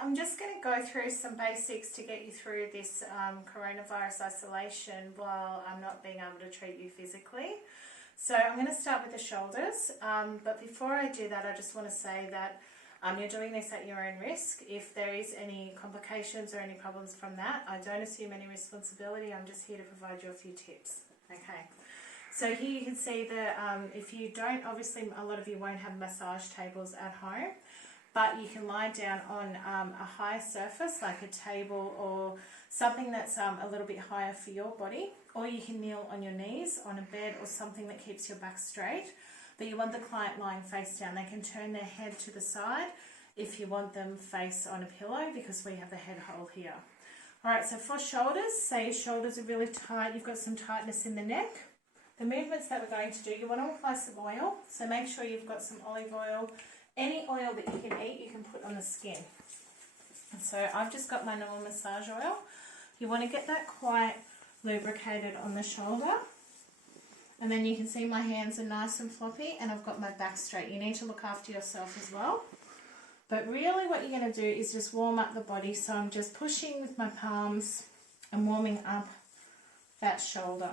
I'm just going to go through some basics to get you through this coronavirus isolation while I'm not being able to treat you physically. So I'm going to start with the shoulders, but before I do that, I just want to say that you're doing this at your own risk. If there is any complications or any problems from that, I don't assume any responsibility. I'm just here to provide you a few tips. Okay. So here you can see that if you don't, obviously a lot of you won't have massage tables at home, but you can lie down on a higher surface like a table or something that's a little bit higher for your body, or you can kneel on your knees on a bed or something that keeps your back straight. But you want the client lying face down. They can turn their head to the side if you want them face on a pillow because we have the head hole here. Alright, so for shoulders, say your shoulders are really tight, you've got some tightness in the neck. The movements that we're going to do, you want to apply some oil, so make sure you've got some olive oil. Any oil that you can eat, you can put on the skin. And so I've just got my normal massage oil. You want to get that quite lubricated on the shoulder. And then you can see my hands are nice and floppy and I've got my back straight. You need to look after yourself as well. But really what you're going to do is just warm up the body. So I'm just pushing with my palms and warming up that shoulder.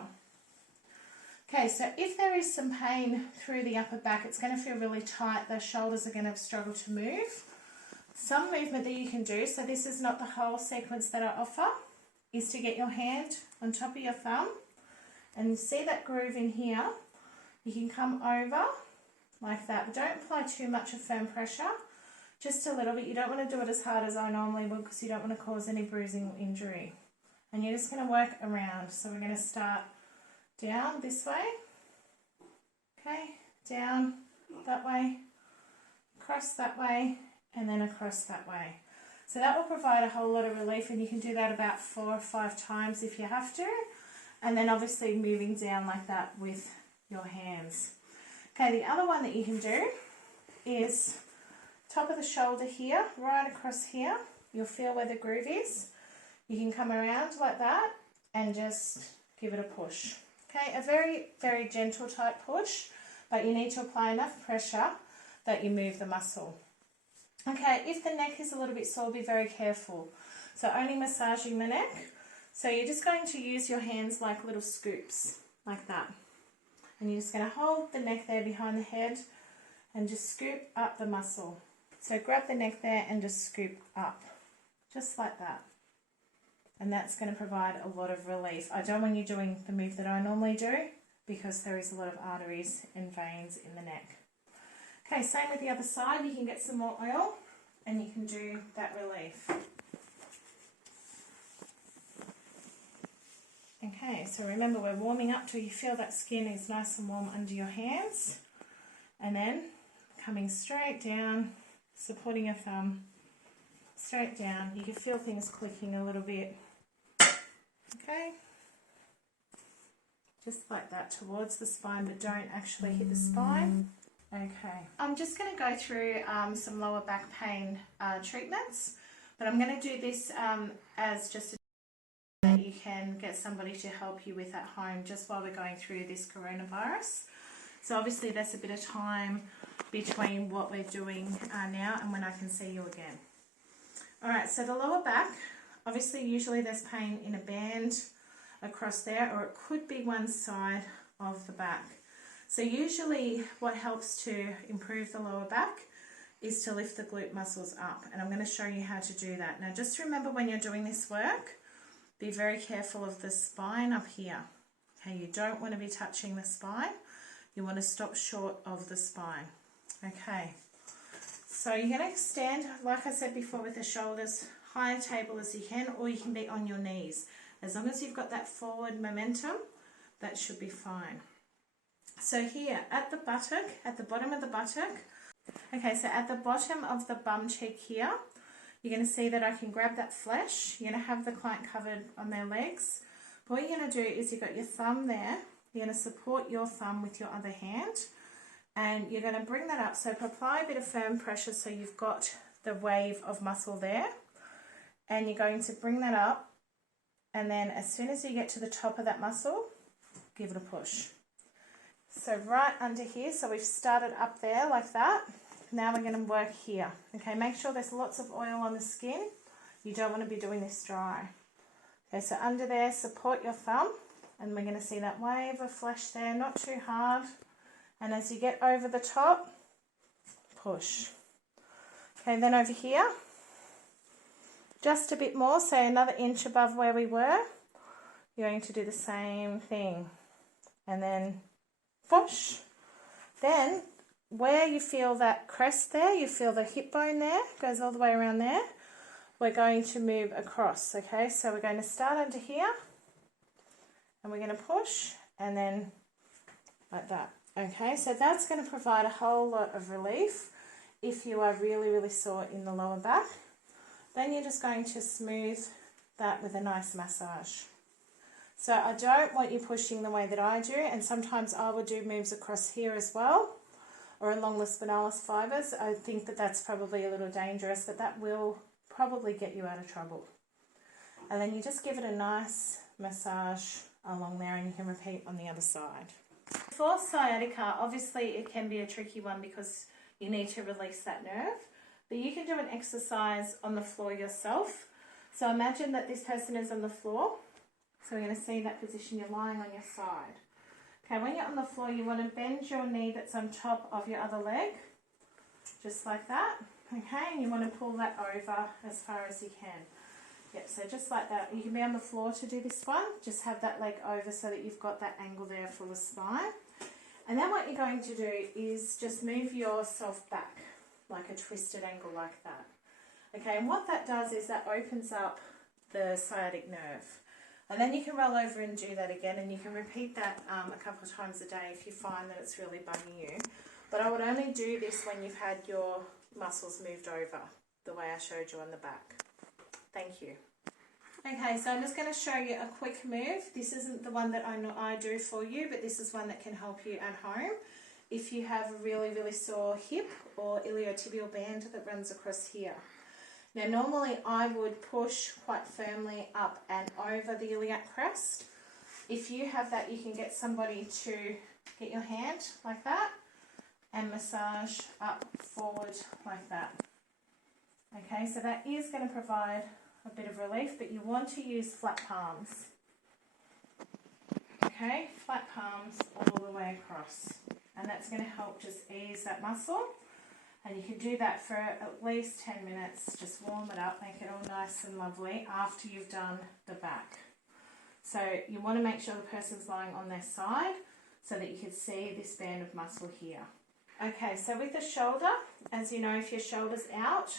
Okay, so if there is some pain through the upper back, it's going to feel really tight. The shoulders are going to struggle to move. Some movement that you can do, so this is not the whole sequence that I offer, is to get your hand on top of your thumb and you see that groove in here. You can come over like that, but don't apply too much of firm pressure, just a little bit. You don't want to do it as hard as I normally would because you don't want to cause any bruising or injury. And you're just going to work around. So we're going to start down this way, okay, down that way, across that way, and then across that way. So that will provide a whole lot of relief, and you can do that about 4 or 5 times if you have to, and then obviously moving down like that with your hands. Okay, the other one that you can do is top of the shoulder here, right across here. You'll feel where the groove is. You can come around like that and just give it a push. Okay, a very, very gentle type push, but you need to apply enough pressure that you move the muscle. Okay, if the neck is a little bit sore, be very careful. So only massaging the neck. So you're just going to use your hands like little scoops, like that. And you're just going to hold the neck there behind the head and just scoop up the muscle. So grab the neck there and just scoop up, just like that. And that's going to provide a lot of relief. I don't want you doing the move that I normally do because there is a lot of arteries and veins in the neck. Okay, same with the other side. You can get some more oil and you can do that relief. Okay, so remember we're warming up till you feel that skin is nice and warm under your hands. And then coming straight down, supporting your thumb, straight down. You can feel things clicking a little bit. Okay, just like that towards the spine, but don't actually hit the spine. Okay, I'm just going to go through some lower back pain treatments, but I'm going to do this as just a that you can get somebody to help you with at home just while we're going through this coronavirus. So obviously there's a bit of time between what we're doing now and when I can see you again. Alright, so the lower back, obviously usually there's pain in a band across there, or it could be one side of the back. So usually what helps to improve the lower back is to lift the glute muscles up, and I'm going to show you how to do that. Now just remember when you're doing this work, be very careful of the spine up here. Okay, you don't want to be touching the spine. You want to stop short of the spine. Okay, so you're going to stand, like I said before, with the shoulders high table as you can, or you can be on your knees. As long as you've got that forward momentum, that should be fine. So here at the buttock, at the bottom of the buttock, okay, so at the bottom of the bum cheek here, you're going to see that I can grab that flesh. You're going to have the client covered on their legs. What you're going to do is you've got your thumb there. You're going to support your thumb with your other hand, and you're going to bring that up. So apply a bit of firm pressure so you've got the wave of muscle there, and you're going to bring that up, and then as soon as you get to the top of that muscle, give it a push. So right under here, so we've started up there like that, now we're going to work here. Okay, make sure there's lots of oil on the skin. You don't want to be doing this dry. Okay, so under there, support your thumb, and we're going to see that wave of flesh there, not too hard. And as you get over the top, push. Okay, then over here, just a bit more, say another inch above where we were. You're going to do the same thing. And then push. Then where you feel that crest there, you feel the hip bone there, goes all the way around there. We're going to move across, okay? So we're going to start under here, and we're going to push, and then like that, okay? So that's going to provide a whole lot of relief if you are really, really sore in the lower back. Then you're just going to smooth that with a nice massage. So I don't want you pushing the way that I do, and sometimes I will do moves across here as well, or along the spinalis fibers. I think that that's probably a little dangerous, but that will probably get you out of trouble. And then you just give it a nice massage along there, and you can repeat on the other side. For sciatica, obviously it can be a tricky one because you need to release that nerve, but you can do an exercise on the floor yourself. So imagine that this person is on the floor. So we're going to see that position, you're lying on your side. Okay, when you're on the floor, you want to bend your knee that's on top of your other leg, just like that. Okay, and you want to pull that over as far as you can. Yep, so just like that. You can be on the floor to do this one. Just have that leg over so that you've got that angle there for the spine. And then what you're going to do is just move yourself back, like a twisted angle like that. Okay, and what that does is that opens up the sciatic nerve. And then you can roll over and do that again, and you can repeat that a couple of times a day if you find that it's really bugging you. But I would only do this when you've had your muscles moved over, the way I showed you on the back. Thank you. Okay, so I'm just going to show you a quick move. This isn't the one that I do for you, but this is one that can help you at home if you have a really, really sore hip or iliotibial band that runs across here. Now normally I would push quite firmly up and over the iliac crest. If you have that, you can get somebody to get your hand like that and massage up forward like that. Okay, so that is going to provide a bit of relief, but you want to use flat palms. Okay, flat palms all the way across. And that's going to help just ease that muscle. And you can do that for at least 10 minutes. Just warm it up, make it all nice and lovely after you've done the back. So you want to make sure the person's lying on their side so that you can see this band of muscle here. Okay, so with the shoulder, as you know, if your shoulder's out,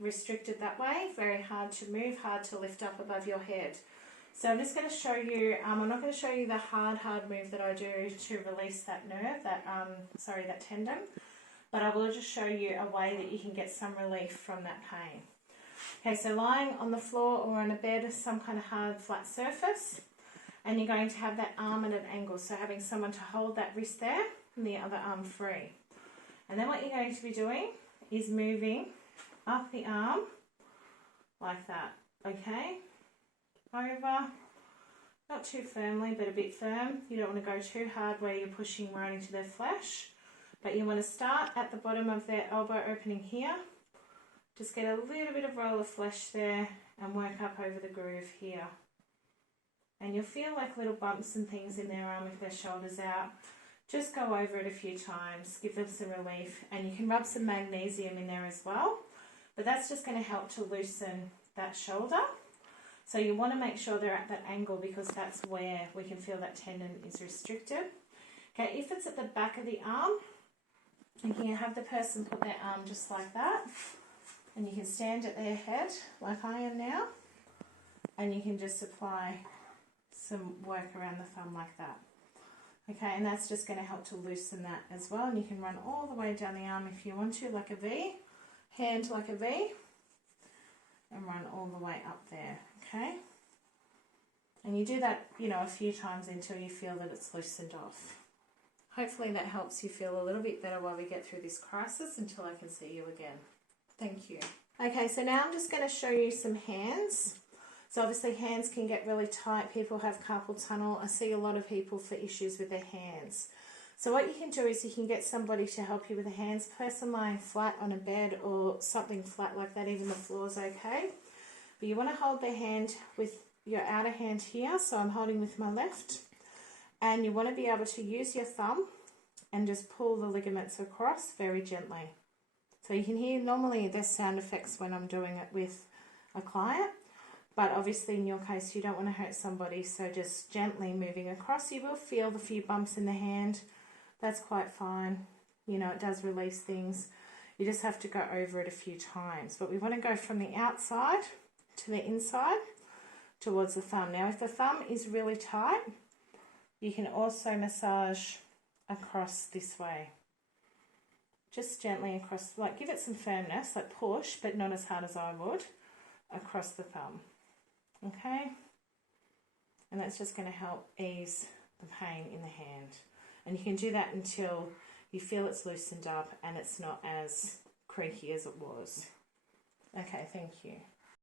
restricted that way, very hard to move, hard to lift up above your head. So I'm just going to show you, I'm not going to show you the hard move that I do to release that nerve, that tendon. But I will just show you a way that you can get some relief from that pain. Okay, so lying on the floor or on a bed, some kind of hard flat surface, and you're going to have that arm at an angle, so having someone to hold that wrist there and the other arm free. And then what you're going to be doing is moving up the arm like that, okay? Over, not too firmly, but a bit firm. You don't want to go too hard where you're pushing right into their flesh. But you want to start at the bottom of their elbow opening here. Just get a little bit of roll of flesh there and work up over the groove here. And you'll feel like little bumps and things in their arm if their shoulder's out. Just go over it a few times, give them some relief, and you can rub some magnesium in there as well. But that's just going to help to loosen that shoulder. So you want to make sure they're at that angle because that's where we can feel that tendon is restricted. Okay, if it's at the back of the arm, you can have the person put their arm just like that, and you can stand at their head like I am now, and you can just apply some work around the thumb like that. Okay, and that's just going to help to loosen that as well, and you can run all the way down the arm if you want to, like a V, hand like a V, and run all the way up there, okay? And you do that, you know, a few times until you feel that it's loosened off. Hopefully that helps you feel a little bit better while we get through this crisis until I can see you again. Thank you. Okay, so now I'm just going to show you some hands. So obviously hands can get really tight. People have carpal tunnel. I see a lot of people for issues with their hands. So what you can do is you can get somebody to help you with the hands, person lying flat on a bed or something flat like that, even the floor's okay. But you want to hold their hand with your outer hand here, so I'm holding with my left, and you want to be able to use your thumb and just pull the ligaments across very gently. So you can hear normally there's sound effects when I'm doing it with a client, but obviously in your case you don't want to hurt somebody, so just gently moving across. You will feel the few bumps in the hand. That's quite fine. You know, it does release things. You just have to go over it a few times. But we want to go from the outside to the inside towards the thumb. Now, if the thumb is really tight, you can also massage across this way. Just gently across, like give it some firmness, like push, but not as hard as I would, across the thumb. Okay? And that's just going to help ease the pain in the hand. And you can do that until you feel it's loosened up and it's not as creaky as it was. Okay, thank you.